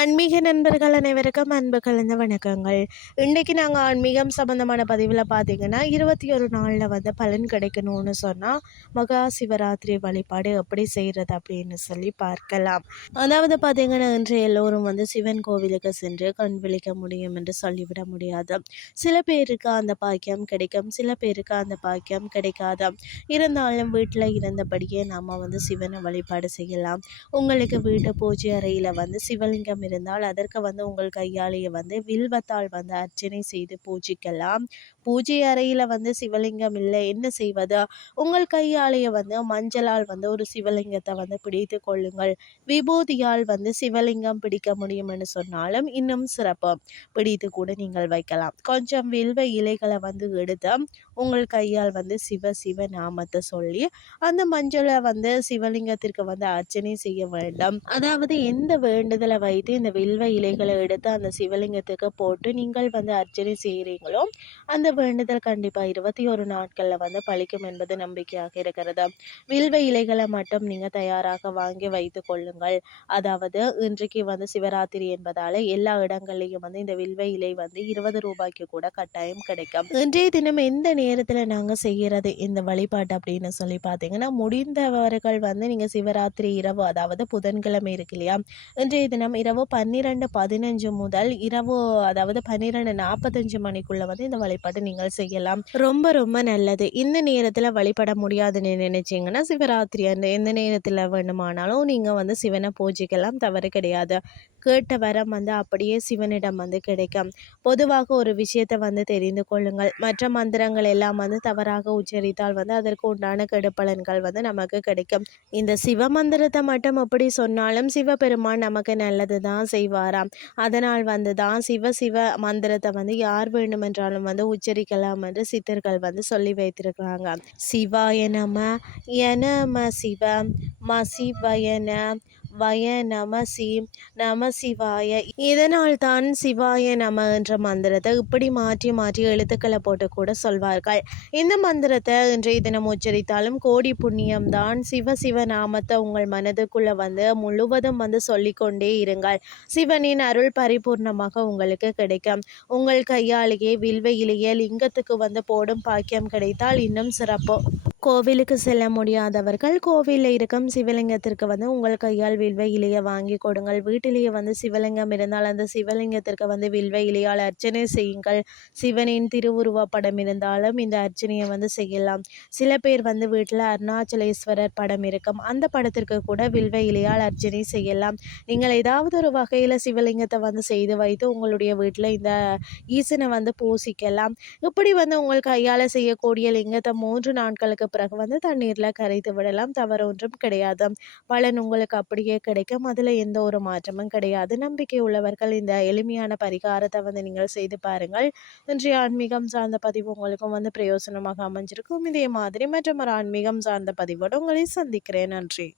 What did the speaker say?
ஆன்மீக நண்பர்கள் அனைவருக்கும் அன்பு கலந்த வணக்கங்கள். இன்றைக்கி நாங்கள் ஆன்மீகம் சம்மந்தமான பதிவில் பார்த்தீங்கன்னா இருபத்தி ஒரு நாளில் வந்து பலன் கிடைக்கணும்னு சொன்னால் மகா சிவராத்திரி வழிபாடு எப்படி செய்கிறது அப்படின்னு சொல்லி பார்க்கலாம். அதாவது பார்த்தீங்கன்னா இன்று எல்லோரும் வந்து சிவன் கோவிலுக்கு சென்று கண் விழிக்க முடியும் என்று சொல்லிவிட முடியாது. சில பேருக்கு அந்த பாக்கியம் கிடைக்கும் சில பேருக்கு அந்த பாக்கியம் கிடைக்காது. இருந்தாலும் வீட்டில் இருந்தபடியே நாம் வந்து சிவனை வழிபாடு செய்யலாம். உங்களுக்கு வீட்டு பூஜை அறையில் வந்து சிவலிங்கம் இருந்தால் அதற்கு வந்து உங்கள் கையாலேயே வந்து வில்வத்தால் வந்து அர்ச்சனை செய்து பூஜிக்கலாம். பூஜை அறையில் வந்து சிவலிங்கம் இல்லை என்ன செய்வது? உங்கள் கையாலேயே வந்து மஞ்சளால் வந்து ஒரு சிவலிங்கத்தை வந்து பிடித்து கொள்ளுங்கள். விபூதியால் வந்து சிவலிங்கம் பிடிக்க முடியும்னு சொன்னாலும் இன்னும் சிறப்பு. பிடித்து கூட நீங்கள் வைக்கலாம். கொஞ்சம் வில்வ இலைகளை வந்து எடுத்து உங்கள் கையால் வந்து சிவ சிவ நாமத்தை சொல்லி அந்த மஞ்சளை வந்து சிவலிங்கத்திற்கு வந்து அர்ச்சனை செய்ய வேண்டும். அதாவது எந்த வேண்டுதலை வைத்து இந்த வில்வ இலைகளை எடுத்து அந்த சிவலிங்கத்துக்கு போட்டு நீங்கள் வந்து அர்ச்சனை செய்கிறீங்களோ அந்த வேண்டுதல் கண்டிப்பாக இருபத்தி ஒரு நாட்களில் வந்து பழிக்கும் என்பது நம்பிக்கையாக இருக்கிறது. வில்வ இலைகளை மட்டும் நீங்கள் தயாராக வாங்கி வைத்து கொள்ளுங்கள். அதாவது இன்றைக்கு வந்து சிவராத்திரி என்பதால் எல்லா இடங்கள்லையும் வந்து இந்த வில்வ இலை வந்து இருபது ரூபாய்க்கு கூட கட்டாயம் கிடைக்கும். இன்றைய தினம் எந்த நேரத்தில் நாங்கள் செய்கிறது இந்த வழிபாட்டு அப்படின்னு சொல்லி பார்த்தீங்கன்னா முடிந்தவர்கள் வந்து நீங்கள் சிவராத்திரி இரவு அதாவது புதன்கிழமை இருக்கு இல்லையா? இன்றைய தினம் இரவு பன்னிரெண்டு பதினஞ்சு முதல் இரவு அதாவது பன்னிரெண்டு நாற்பத்தஞ்சு மணிக்குள்ள வந்து இந்த வழிபாடு நீங்கள் செய்யலாம். ரொம்ப ரொம்ப நல்லது. இந்த நேரத்தில் வழிபட முடியாதுன்னு நினைச்சீங்கன்னா சிவராத்திரி அந்த எந்த நேரத்தில் வேணுமானாலும் நீங்கள் வந்து சிவனை பூஜிக்கலாம். தவறு கிடையாது. கேட்ட வரம் வந்து அப்படியே சிவனிடம் வந்து கிடைக்கும். பொதுவாக ஒரு விஷயத்தை வந்து தெரிந்து கொள்ளுங்கள். மற்ற மந்திரங்கள் எல்லாம் வந்து தவறாக உச்சரித்தால் வந்து அதற்கு உண்டான கெடுப்பலன்கள் வந்து நமக்கு கிடைக்கும். இந்த சிவ மந்திரத்தை மட்டும் எப்படி சொன்னாலும் சிவபெருமான் நமக்கு நல்லது தான் செய்வாராம். அதனால் வந்து தான் சிவ சிவ மந்திரத்தை வந்து யார் வேண்டுமென்றாலும் வந்து உச்சரிக்கலாம் என்று சித்தர்கள் வந்து சொல்லி வைத்திருக்கிறாங்க. சிவாய நம ம சிவ ம சிவயன வய நம சி நம சிவாய. இதனால் தான் சிவாய நம என்ற மந்திரத்தை இப்படி மாற்றி மாற்றி எழுத்துக்களை போட்டு கூட சொல்வார்கள். இந்த மந்திரத்தை இன்றைய தினம் உச்சரித்தாலும் கோடி புண்ணியம் தான் சிவ சிவ நாமத்தை உங்கள் மனதுக்குள்ள வந்து முழுவதும் வந்து சொல்லிக்கொண்டே இருங்கள். சிவனின் அருள் பரிபூர்ணமாக உங்களுக்கு கிடைக்கும். உங்கள் கையாலேயே வில்வையிலேயே லிங்கத்துக்கு வந்து போடும் பாக்கியம் கிடைத்தால் இன்னும் சிறப்பு. கோவிலுக்கு செல்ல முடியாதவர்கள் கோவிலில் இருக்கும் சிவலிங்கத்திற்கு வந்து உங்கள் கையால் வில்வ இலையை வாங்கி கொடுங்கள். வீட்டிலேயே வந்து சிவலிங்கம் இருந்தால் அந்த சிவலிங்கத்திற்கு வந்து வில்வ இலையால் அர்ச்சனை செய்யுங்கள். சிவனின் திருவுருவ படம் இருந்தாலும் இந்த அர்ச்சனையை வந்து செய்யலாம். சில பேர் வந்து வீட்டில் அருணாச்சலேஸ்வரர் படம் இருக்கும். அந்த படத்திற்கு கூட வில்வ இலையால் அர்ச்சனை செய்யலாம். நீங்கள் ஏதாவது ஒரு வகையில் சிவலிங்கத்தை வந்து செய்து வைத்து உங்களுடைய வீட்டில் இந்த ஈசனை வந்து பூசிக்கலாம். இப்படி வந்து உங்கள் கையால் செய்யக்கூடிய லிங்கத்தை மூன்று நாட்களுக்கு பிறகு வந்து தண்ணீரில் கரைத்து விடலாம். தவறு ஒன்றும் கிடையாது. பலன் உங்களுக்கு அப்படியே கிடைக்கும். அதில் எந்த ஒரு மாற்றமும் கிடையாது. நம்பிக்கை உள்ளவர்கள் இந்த எளிமையான பரிகாரத்தை வந்து நீங்கள் செய்து பாருங்கள். இன்றைய ஆன்மீகம் சார்ந்த பதிவு உங்களுக்கும் வந்து பிரயோசனமாக அமைஞ்சிருக்கும். இதே மாதிரி மற்றும் ஒரு ஆன்மீகம் சார்ந்த பதிவோடு உங்களை சந்திக்கிறேன். நன்றி.